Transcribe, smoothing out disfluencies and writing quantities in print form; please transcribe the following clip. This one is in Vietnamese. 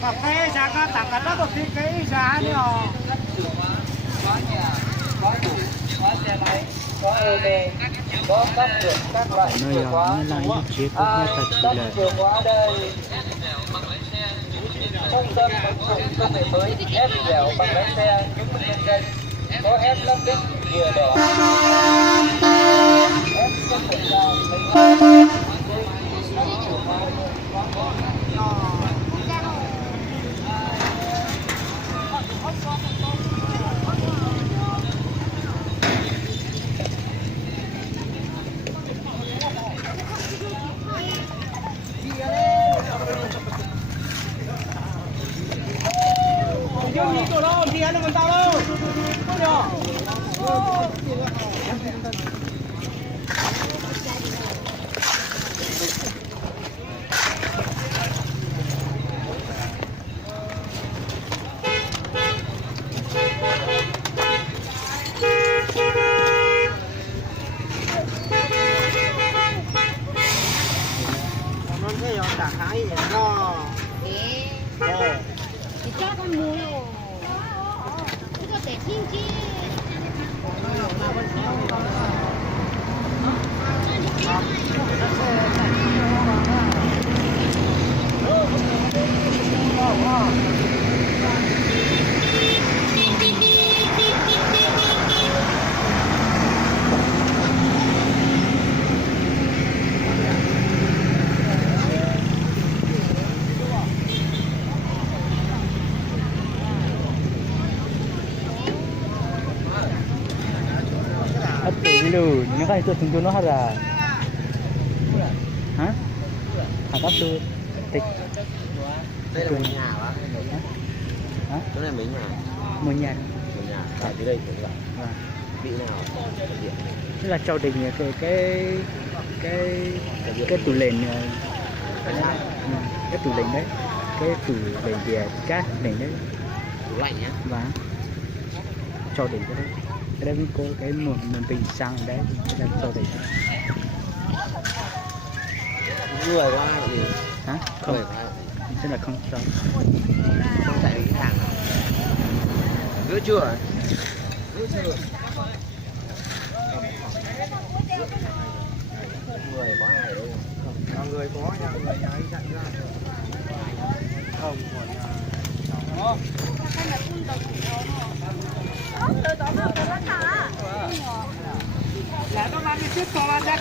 cà phê giá cả tặng cả đó thì cái giá nhỉ có nhà, có đủ, có xe máy, có ô tô, có các được các loại chìa khóa. Các chìa khóa đây. Trung tâm ứng dụng công nghệ mới ép dẻo bằng lái xe chứng minh nhân dân. Có ép lắp đích vừa đỏ. Ép chất lượng cao lấy Chưa nghĩ tụi nó thì nó còn tao đâu. Không nhỏ. Nó cái giò tạc hái vậy nó. thì cho con mua rồi cái có thể xin chi dulu, ini kan itu tunjuk noh ada. Hả? Thằng cấp tôi tịch. đây là một nhà hả? Hả? Chỗ này mấy nhà? Một nhà. Một nhà. Tại dưới đây cũng vậy. Vâng. Vị nào? Điện. Tức là châu đình cái tủ lệnh cái tủ lệnh đấy, cái tủ lệnh về cát lệnh đấy. Tủ lạnh nhá. Và châu đình cái đấy. Cái đấy có cái một bình xăng đấy, cái là châu đình. Người có ai gì? Hả? Không. Tức là không sao. Không chạy cái hàng nào. Gỡ chưa? Gỡ chưa? Người có ai ở đây không? Người có nhà ấy chạy ra. Không của nhà. Đó. Là nó mang cái chiếc to ra